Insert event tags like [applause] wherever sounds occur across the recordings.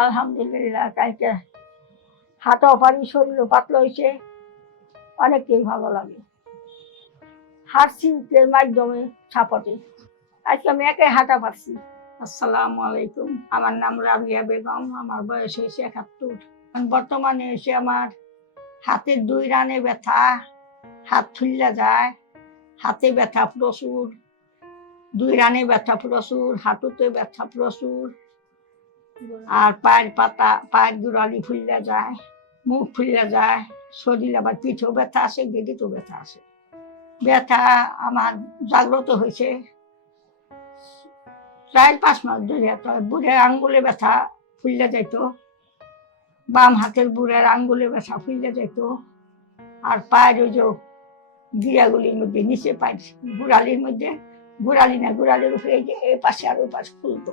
আলহামদুলিল্লাহ, কালকে হাঁটাও পারি শরীরও পাতলা হয়েছে অনেকটাই ভালো লাগে। হাঁটছির মাধ্যমে ছাপটে আজকে আমি একাই হাঁটা পারছি। আসসালামু আলাইকুম, আমার নাম রাবিয়া বেগম, আমার বয়স হয়েছে একাত্তর। বর্তমানে এসে আমার হাতের দুই রানে ব্যথা, হাত ফুললে যায়, হাতে ব্যথা প্রচুর, দুই রানে ব্যথা প্রচুর, হাঁটুতে ব্যথা প্রচুর। আর পায়ের পাতা, পায়ের গুড়ালি ফুললে যায়, মুখ ফুললে যায়, শরীর আবার পিঠেও ব্যথা আছে গেডিতেও ব্যথা আছে ব্যথা আমার জাগ্রত হয়েছে। চার পাঁচ মাস ধরে বুড়ের আঙ্গুলে ব্যথা ফুললে যাইত। বাম হাতের বুড়ের আঙ্গুলে ব্যথা ফুললে যাইত। আর পায়ের ওই যে গিরাগুলির মধ্যে, নিচে পায়ের গুড়ালির মধ্যে গুড়ালি না, গুড়ালির উপরে এই পাশে আর ওই পাশে ফুলতো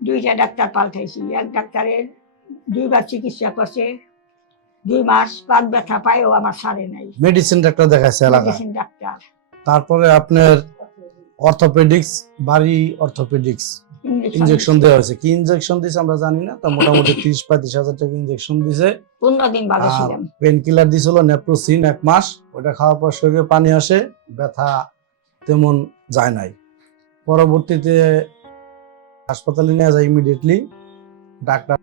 দুইটা ডাক্তার পাল্টাইছি। এক ডাক্তারের দুইবার চিকিৎসা করছে দুই মাস বাদ ব্যথা পায়ও আমার সারে নাই। মেডিসিন ডাক্তার দেখাইছে এলাকা মেডিসিন ডাক্তার। তারপরে আপনার অর্থোপেডিক্স বাড়ি অর্থোপেডিক্স ইনজেকশন দেওয়া হয়েছে। কি ইনজেকশন দিছে আমরা জানি না তা মোটামুটি [coughs] তিরিশ পঁয়ত্রিশ হাজার টাকা ইনজেকশন দিছে। পনেরো দিন বাদে ছিলাম। পেন কিলার দিছিল নেপ্রোসিন এক মাস ওটা খাওয়ার পর শরীরে পানি আসে ব্যথা তেমন যায় নাই। পরবর্তীতে হাসপাতালে নিয়ে যায় ইমিডিয়েটলি ডাক্তার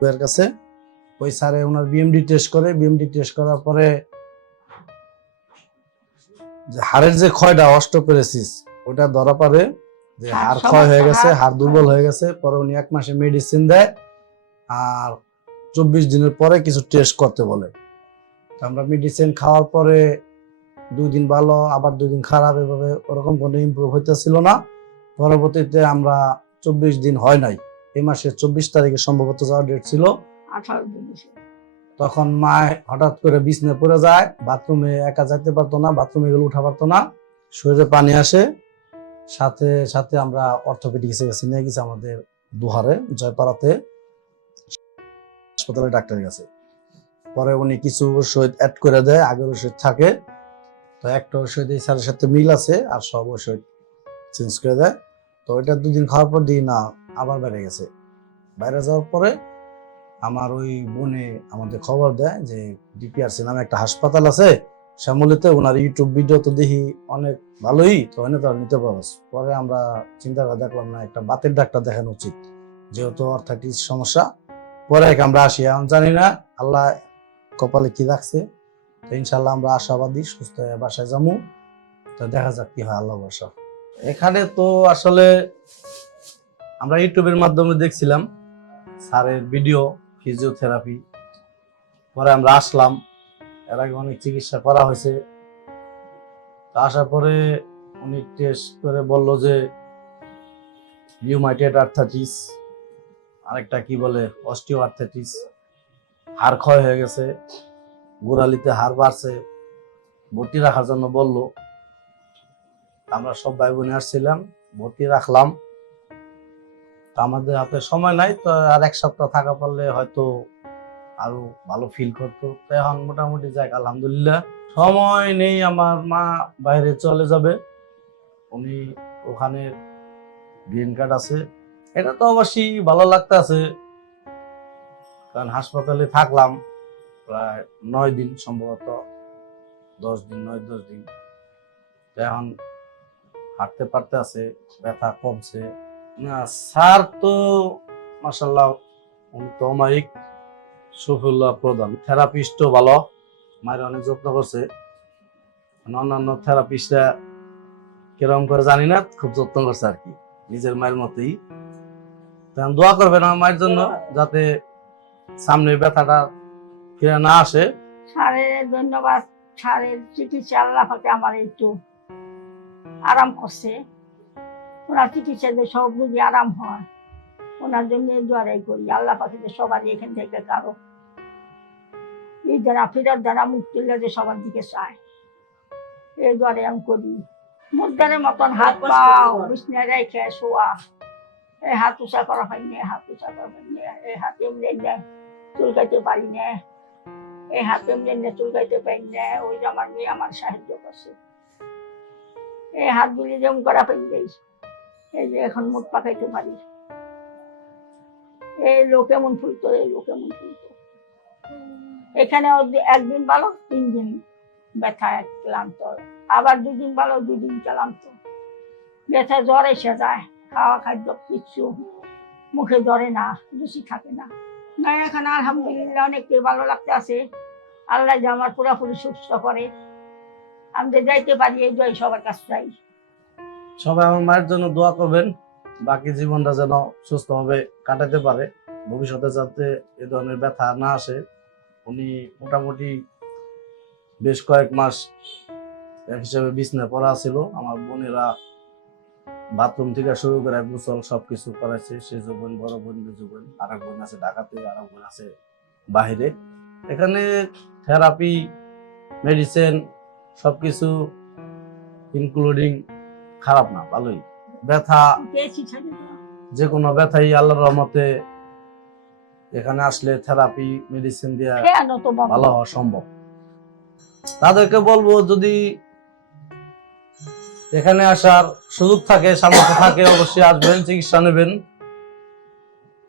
এর কাছে। ওই স্যারে ওনার বিএমডি টেস্ট করে। বিএমডি টেস্ট করার পরে যে হাড়ের যে ক্ষয়টা অস্টোপেরেসিস ওটা ধরা পড়ে যে হাড় হাড় ক্ষয় হয়ে গেছে হাড়- দুর্বল হয়ে গেছে। পরে উনি এক মাসে মেডিসিন দেয় আর চব্বিশ দিনের পরে কিছু টেস্ট করতে বলে। আমরা মেডিসিন খাওয়ার পরে দুই দিন ভালো আবার দুই দিন খারাপ এভাবে ওরকম কোনো ইমপ্রুভ হইতেছিল না। পরবর্তীতে আমরা চব্বিশ দিন হয় নাই। এই মাসের চব্বিশ তারিখে সম্ভবত যাওয়ার ডেট ছিল। আঠারো দিন তখন মা হঠাৎ করে বিছনে পড়ে যায় বাথরুমে একা যাইতে পারতো না বাথরুমে গেলে উঠা পারতো না। শরীরে পানি আসে। সাথে সাথে আমরা অর্থোপেডিক্সে গেছি নিয়ে গেছি আমাদের দুহারে জয়পাড়াতে। হাসপাতালে ডাক্তারের কাছে। পরে উনি কিছু ওষুধ অ্যাড করে দেয় আগের ওষুধ থাকে। তো একটা ওষুধ এই স্যারের সাথে মিল আছে আর সব ওষুধ চেঞ্জ করে দেয়। তো ওইটা দুদিন খাওয়ার পর দিই না, আবার বেড়ে গেছে। বাইরে যাওয়ার পরে আমার ওই বোনে আমাদের খবর দেয় যে ডিপিআরসি নামে একটা হাসপাতাল আছে, শ্যামলিতে ওনার ইউটিউব ভিডিও তো দেখি অনেক ভালোই, তো এনে তো নিতে পারস পরে আমরা চিন্তা করে দেখলাম, না, একটা বাতের ডাক্তার দেখানো উচিত, যেহেতু অর্থাইটিস সমস্যা। পরে এক আমরা আসি এখন জানি না, আল্লাহ কপালে কি রাখছে। তো ইনশাল্লাহ আমরা আশাবাদী, সুস্থ হয়ে বাসায় যাব। তো দেখা যাক কি হয় আল্লাহ বর্ষা এখানে তো আসলে আমরা ইউটিউবের মাধ্যমে দেখছিলাম, স্যারের ভিডিও ফিজিওথেরাপি পরে আমরা আসলাম, এর আগে অনেক চিকিৎসা করা হয়েছে। আসার পরে উনি টেস্ট করে বলল যে রিউমাইটেড আর্থাইটিস আরেকটা কি বলে অস্টিও আর্থাইটিস হাড় ক্ষয় হয়ে গেছে, গোড়ালিতে হাড় বাড়ছে, ভর্তি রাখার জন্য বলল আমরা সব ভাই বোনে আসছিলাম, ভর্তি রাখলাম। তো আমাদের হাতে সময় নাই, তো আর এক সপ্তাহ থাকা পারলে হয়তো আরও ভালো ফিল করতো। তো এখন মোটামুটি যাক, আলহামদুলিল্লাহ। সময় নেই, আমার মা বাইরে চলে যাবে। উনি ওখানে গ্রিন কার্ড আছে। এটা তো অবশ্যই ভালো লাগতে আছে কারণ হাসপাতালে থাকলাম প্রায় নয় দিন, সম্ভবত দশ দিন, নয় দশ দিন। এখন হাঁটতে পারতে আছে, ব্যথা কমছে। না, স্যার তো মাসাল্লাহ অমায়িক সফিউল্লাহ প্রধান। থেরাপিস্টও ভালো, মায়ের অনেক যত্ন করছে। অন্যান্য থেরাপিস্টরা কীরকম করে জানি না, খুব যত্ন করছে আর কি, নিজের মায়ের মতোই। দোয়া করবেন আমার মায়ের জন্য, যাতে সামনে ব্যথাটা ফিরে না আসে। স্যারের ধন্যবাদ, স্যারের চিকিৎসা আল্লাহ আমার একটু আরাম করছে। ওনার চিকিৎসাতে সব রোগী আরাম হয়। ওনার জন্য দোয়ারাই করি আল্লাহ যে সবারই এখান থেকে কারও এই দ্বারা ফেরার দ্বারা মুক্তি যে সবার দিকে চায়। এই দ্বারে আমি করি। মুদ্রার মতন হাত পাও বিছনায় রেখে শোয়া। এই হাত উষা করা হয়নি হাত উষা করা হয়নি এই হাত এমনি নেয় চুলকাইতে পারি না। এই হাতে এমনি চুলকাইতে পারি না। ওই আমার মেয়ে আমার সাহায্য করছে। এই হাত হাতগুলি যেমন করা পাই এই যে এখন মুখ পাকাইতে পারি। এই লোক এমন ফুলতো এই লোক এমন ফুলতো। এখানে একদিন ভালো তিন দিন ব্যথা ক্লান্ত। আবার দুদিন ভালো, দুদিন ক্লান্ত। ব্যথা জ্বর এসে যায়, খাওয়া খাদ্য কিচ্ছু মুখে ধরে না রুচি থাকে না। না, এখন আলহামদুলিল্লাহ অনেককে ভালো লাগতে আছে। আল্লাহ যে আমার পুরাপুরি সুস্থ করে। আমি যে যাইতে পারি, এই জয় সবার কাছে চাই। সবাই আমার মায়ের জন্য দোয়া করবেন, বাকি জীবনটা যেন সুস্থভাবে কাটাতে পারে। ভবিষ্যতে যাতে এ ধরনের ব্যথা না আসে, উনি মোটামুটি বেশ কয়েক মাস এক হিসাবে বিছনায় পড়া ছিল। আমার বোনেরা বাথরুম থেকে শুরু করে গোসল সবকিছু করাইছে, সে বোন বড় বোন মেজো বোন আর এক বোন আছে ঢাকাতে আর এক বোন আছে বাহিরে এখানে থেরাপি মেডিসিন সবকিছু ইনক্লুডিং খারাপ না ভালোই। ব্যথা যে কোনো ব্যথাই আল্লাহর রহমতে এখানে আসলে থেরাপি মেডিসিন দিয়ে? ভালো হওয়া সম্ভব। তাদেরকে বলব যদি এখানে আসার সুযোগ থাকে সামর্থ্য থাকে অবশ্যই আসবেন চিকিৎসা নেবেন।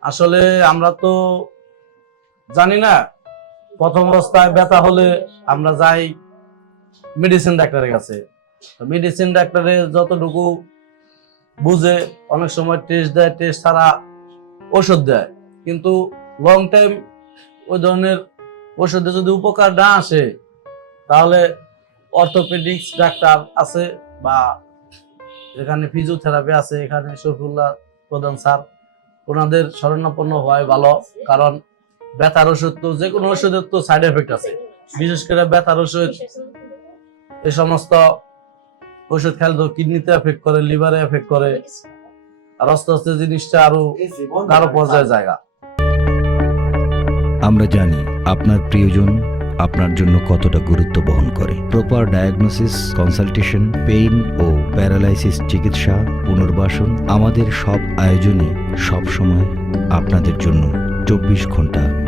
আসলে আমরা তো জানি না প্রথম অবস্থায় ব্যথা হলে আমরা যাই মেডিসিন ডাক্তারের কাছে। মেডিসিন ডাক্তারে যতটুকু বুঝে, অনেক সময় টেস্ট দেয় টেস্ট ছাড়া ওষুধ দেয়। কিন্তু লং টাইম ওই ধরনের ওষুধে যদি উপকার না আসে, তাহলে অর্থোপেডিক্স ডাক্তার আছে বা এখানে ফিজিওথেরাপি আছে, এখানে শফিউল্লাহ প্রধান স্যার, ওনাদের শরণাপন্ন হওয়াই ভালো। কারণ ব্যথার ওষুধ তো যে কোনো ওষুধের তো সাইড এফেক্ট আছে। বিশেষ করে ব্যথার ওষুধ এই সমস্ত ওষুধ খেলে তো কিডনিতে এফেক্ট করে লিভারে এফেক্ট করে, আর আস্তে আস্তে জিনিসটা আরও কারও পর্যায়ে জায়গা আমরা জানি আপনার প্রিয়জন আপনার জন্য কতটা গুরুত্ব বহন করে। প্রপার ডায়াগনোসিস কনসালটেশন পেইন ও প্যারালাইসিস চিকিৎসা, পুনর্বাসন আমাদের সব আয়োজনে সব সময় আপনাদের জন্য চব্বিশ ঘণ্টা